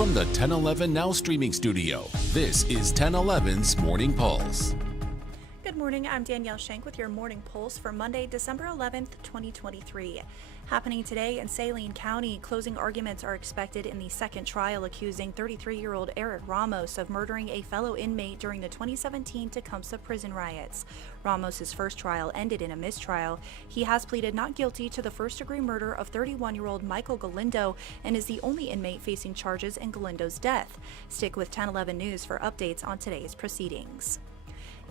From the 1011 Now streaming studio, this is 1011's Morning Pulse. Good morning, I'm Danielle Schenk with your Morning Pulse for Monday, December 11th, 2023. Happening today in Saline County, closing arguments are expected in the second trial accusing 33-year-old Eric Ramos of murdering a fellow inmate during the 2017 Tecumseh prison riots. Ramos's first trial ended in a mistrial. He has pleaded not guilty to the first-degree murder of 31-year-old Michael Galindo and is the only inmate facing charges in Galindo's death. Stick with 1011 News for updates on today's proceedings.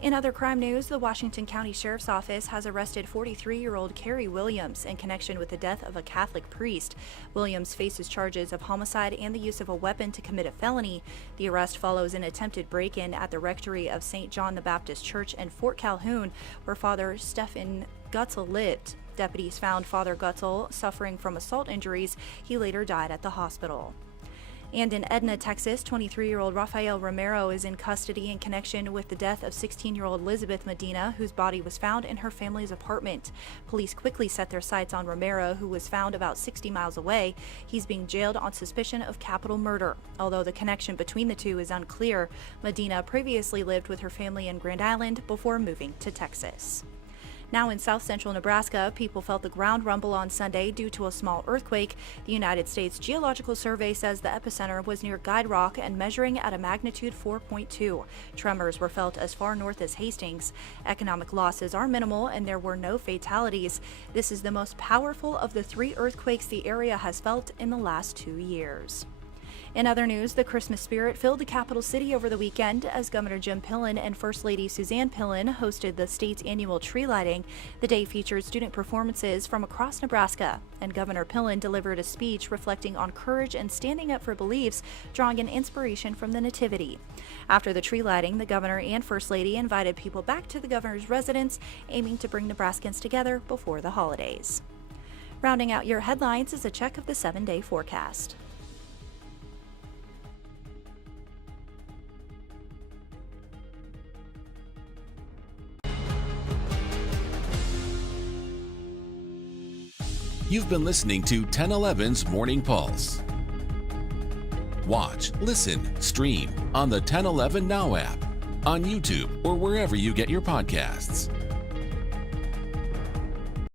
In other crime news, the Washington County Sheriff's Office has arrested 43-year-old Carrie Williams in connection with the death of a Catholic priest. Williams faces charges of homicide and the use of a weapon to commit a felony. The arrest follows an attempted break-in at the rectory of St. John the Baptist Church in Fort Calhoun, where Father Stephen Gutzel lived. Deputies found Father Gutzel suffering from assault injuries. He later died at the hospital. And in Edna, Texas, 23-year-old Rafael Romero is in custody in connection with the death of 16-year-old Elizabeth Medina, whose body was found in her family's apartment. Police quickly set their sights on Romero, who was found about 60 miles away. He's being jailed on suspicion of capital murder. Although the connection between the two is unclear, Medina previously lived with her family in Grand Island before moving to Texas. Now in south central Nebraska, people felt the ground rumble on Sunday due to a small earthquake. The United States Geological Survey says the epicenter was near Guide Rock and measuring at a magnitude 4.2. Tremors were felt as far north as Hastings. Economic losses are minimal and there were no fatalities. This is the most powerful of the 3 earthquakes the area has felt in the last 2 years. In other news, the Christmas spirit filled the capital city over the weekend as Governor Jim Pillen and First Lady Suzanne Pillen hosted the state's annual tree lighting. The day featured student performances from across Nebraska, and Governor Pillen delivered a speech reflecting on courage and standing up for beliefs, drawing an inspiration from the Nativity. After the tree lighting, the governor and First Lady invited people back to the governor's residence, aiming to bring Nebraskans together before the holidays. Rounding out your headlines is a check of the 7-day forecast. You've been listening to 1011's Morning Pulse. Watch, listen, stream on the 1011 Now app, on YouTube, or wherever you get your podcasts.